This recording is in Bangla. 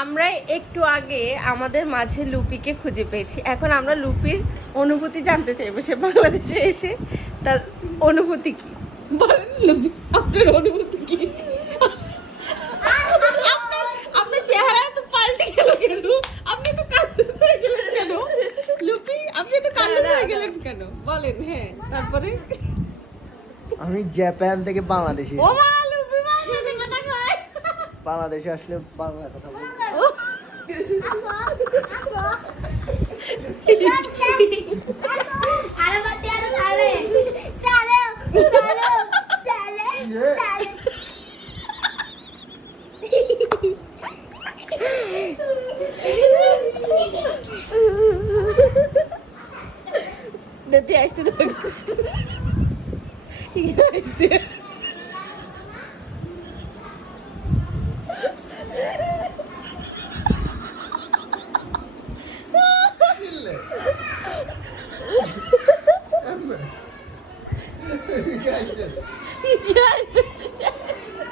আমরা একটু আগে আমাদের মাঝে লুপিকে খুঁজে পেয়েছি। এখন আমরা লুপির অনুভূতি জানতে চাইবো, সে বাংলাদেশে এসে তার অনুভূতি কি। বলেন লুপি, আপনার অনুভূতি কি? আপনার চেহারা তো পাল্টে গেল কেন? আপনি তো কালো হয়ে গেলেন কেন? লুপি, আপনি তো কালো হয়ে গেলেন কেন? বলেন। হ্যাঁ, তারপরে আমি জাপান থেকে বাংলাদেশে ও মা, লুপি বাংলাদেশে কথা কয়। বাংলাদেশে আসলে বাংলা কথা বলি। Dati আসতে থাকো। Yeah.